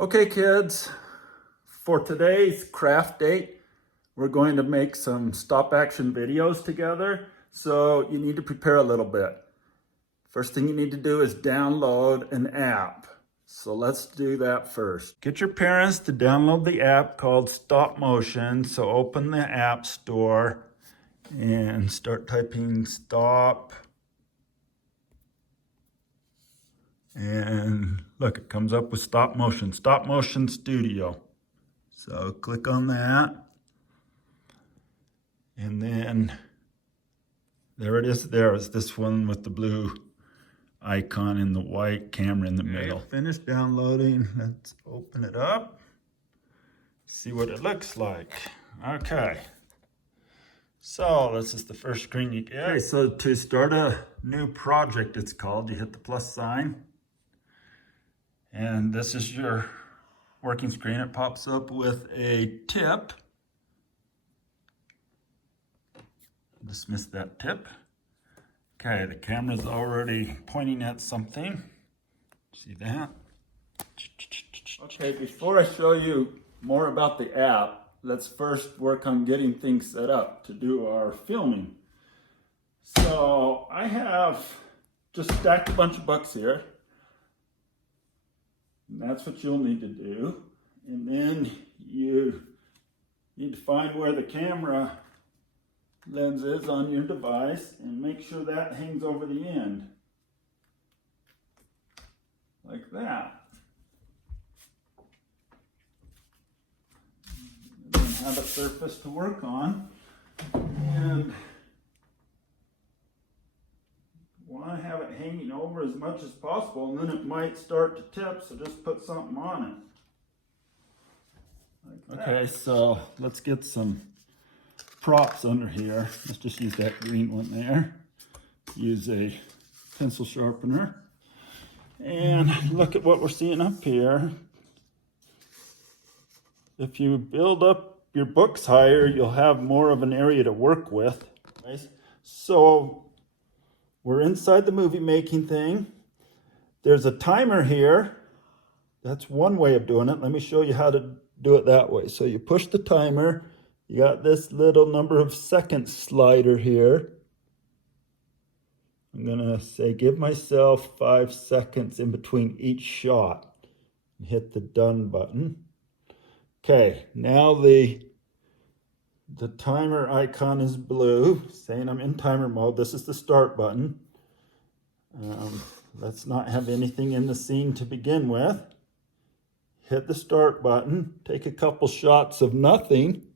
Okay, kids, for today's craft date, we're going to make some stop action videos together. So you need to prepare a little bit. First thing you need to do is download an app. So let's do that first. Get your parents to download the app called Stop Motion. So open the app store and start typing stop. And look, it comes up with Stop Motion Studio. So click on that. And then there it is. There is this one with the blue icon and the white camera in the middle. Finished downloading. Let's open it up. See what it looks like. Okay. So this is the first screen you get. Okay, so to start a new project, it's called, you hit the plus sign. And this is your working screen. It pops up with a tip. Dismiss that tip. Okay, the camera's already pointing at something. See that? Okay, before I show you more about the app, let's first work on getting things set up to do our filming. So I have just stacked a bunch of books here. And that's what you'll need to do. And then you need to find where the camera lens is on your device and make sure that hangs over the end. Like that. And then have a surface to work on. And want to have it hanging over as much as possible, and then it might start to tip, so just put something on it. Like okay, so let's get some props under here. Let's just use that green one there. Use a pencil sharpener. And look at what we're seeing up here. If you build up your books higher, you'll have more of an area to work with. So we're inside the movie making thing. There's a timer here. That's one way of doing it. Let me show you how to do it that way. So you push the timer. You got this little number of seconds slider here. I'm gonna say give myself 5 seconds in between each shot. Hit the done button. Okay, now the timer icon is blue, saying I'm in timer mode. This is the start button. Let's not have anything in the scene to begin with. Hit the start button, take a couple shots of nothing,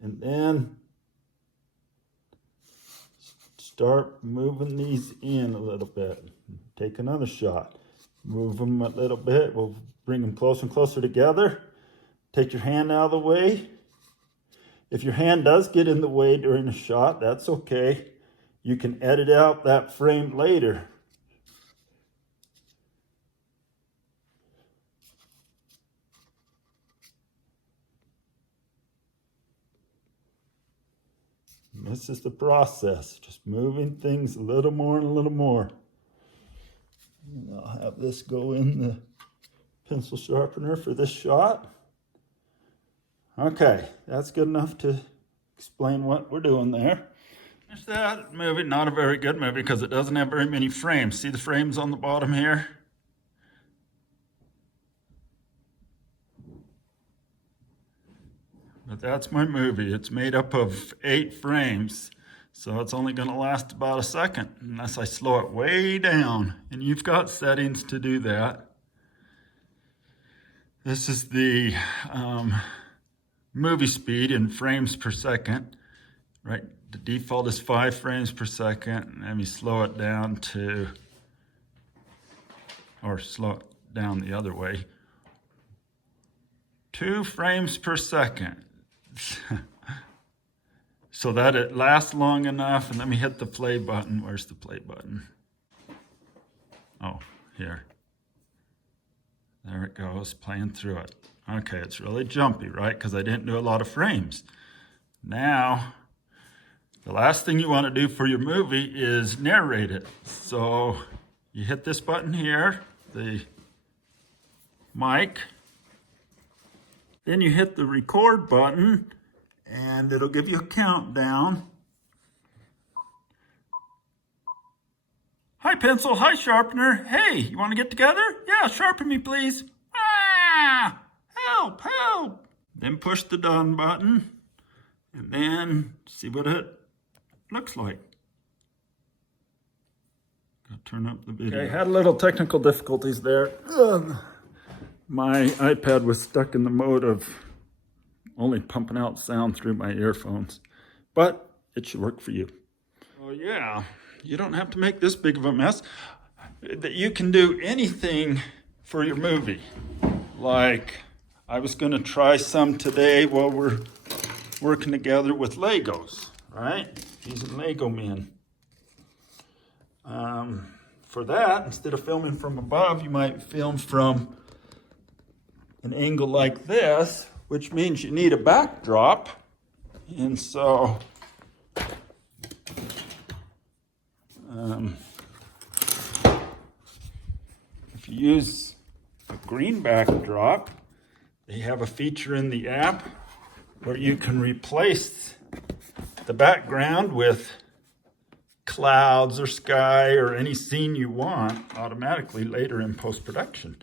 and then start moving these in a little bit. Take another shot. Move them a little bit. We'll bring them closer and closer together. Take your hand out of the way. If your hand does get in the way during a shot, that's okay. You can edit out that frame later. And this is the process, just moving things a little more and a little more. And I'll have this go in the pencil sharpener for this shot. Okay, that's good enough to explain what we're doing there. There's that movie, not a very good movie because it doesn't have very many frames. See the frames on the bottom here? But that's my movie. It's made up of 8 frames, so it's only going to last about a second unless I slow it way down. And you've got settings to do that. This is the movie speed in frames per second, right? The default is 5 frames per second. Let me slow it down to, or slow it down the other way. 2 frames per second. So that it lasts long enough. And let me hit the play button. Where's the play button? Oh, here. There it goes, playing through it. Okay, it's really jumpy, right? Because I didn't do a lot of frames. Now, the last thing you want to do for your movie is narrate it. So you hit this button here, the mic. Then you hit the record button and it'll give you a countdown. Hi pencil, hi sharpener. Hey, you want to get together? Yeah, sharpen me please. Ah, help, help. Then push the done button and then see what it looks like. Gotta turn up the video. Okay, had a little technical difficulties there. My iPad was stuck in the mode of only pumping out sound through my earphones, but it should work for you. Oh yeah, you don't have to make this big of a mess. That you can do anything for your movie. Like, I was gonna try some today while we're working together with Legos, right? Using Lego men. For that, instead of filming from above, you might film from an angle like this, which means you need a backdrop. And so, if you use a green backdrop, they have a feature in the app where you can replace the background with clouds or sky or any scene you want automatically later in post-production.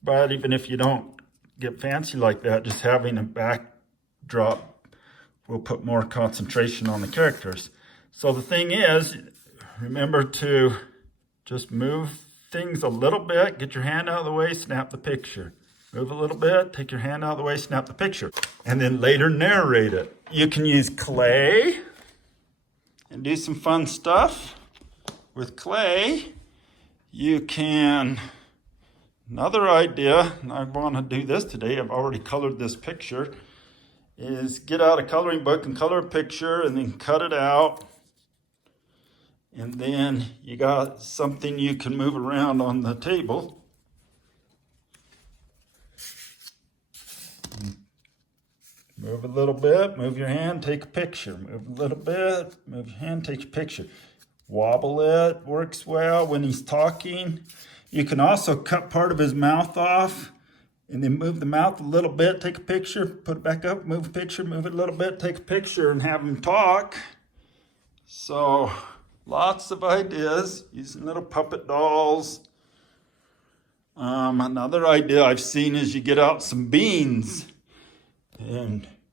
But even if you don't get fancy like that, just having a backdrop will put more concentration on the characters. So the thing is, remember to just move things a little bit, get your hand out of the way, snap the picture. Move a little bit, take your hand out of the way, snap the picture. And then later narrate it. You can use clay and do some fun stuff. With clay, you can, another idea, and I want to do this today, I've already colored this picture, is get out a coloring book and color a picture and then cut it out. And then you got something you can move around on the table. Move a little bit, move your hand, take a picture. Move a little bit, move your hand, take a picture. Wobble it, works well when he's talking. You can also cut part of his mouth off and then move the mouth a little bit, take a picture, put it back up, move a picture, move it a little bit, take a picture and have him talk. So lots of ideas using little puppet dolls. Another idea I've seen is you get out some beans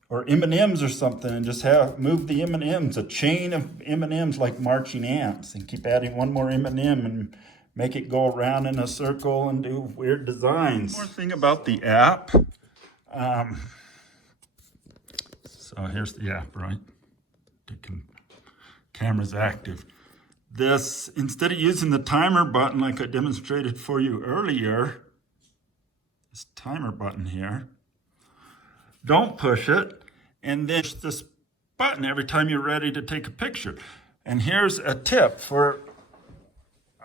or M&Ms or something and just move the M&Ms, a chain of M&Ms like marching ants, and keep adding one more M&M and make it go around in a circle and do weird designs. One more thing about the app. So here's the app, right? Camera's active. This, instead of using the timer button like I demonstrated for you earlier, this timer button here, don't push it, and then push this button every time you're ready to take a picture. And here's a tip for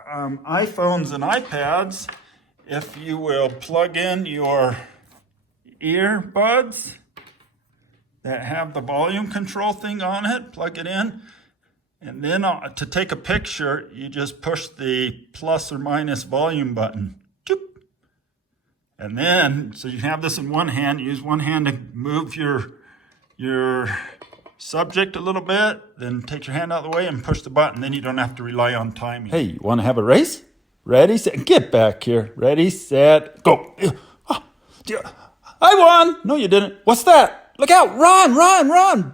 iPhones and iPads. If you will plug in your earbuds that have the volume control thing on it, plug it in, and then to take a picture, you just push the plus or minus volume button. And then, so you have this in one hand, use one hand to move your subject a little bit, then take your hand out of the way and push the button. Then you don't have to rely on timing. Hey, you want to have a race? Ready, set, get back here. Ready, set, go. I won. No, you didn't. What's that? Look out, run, run, run.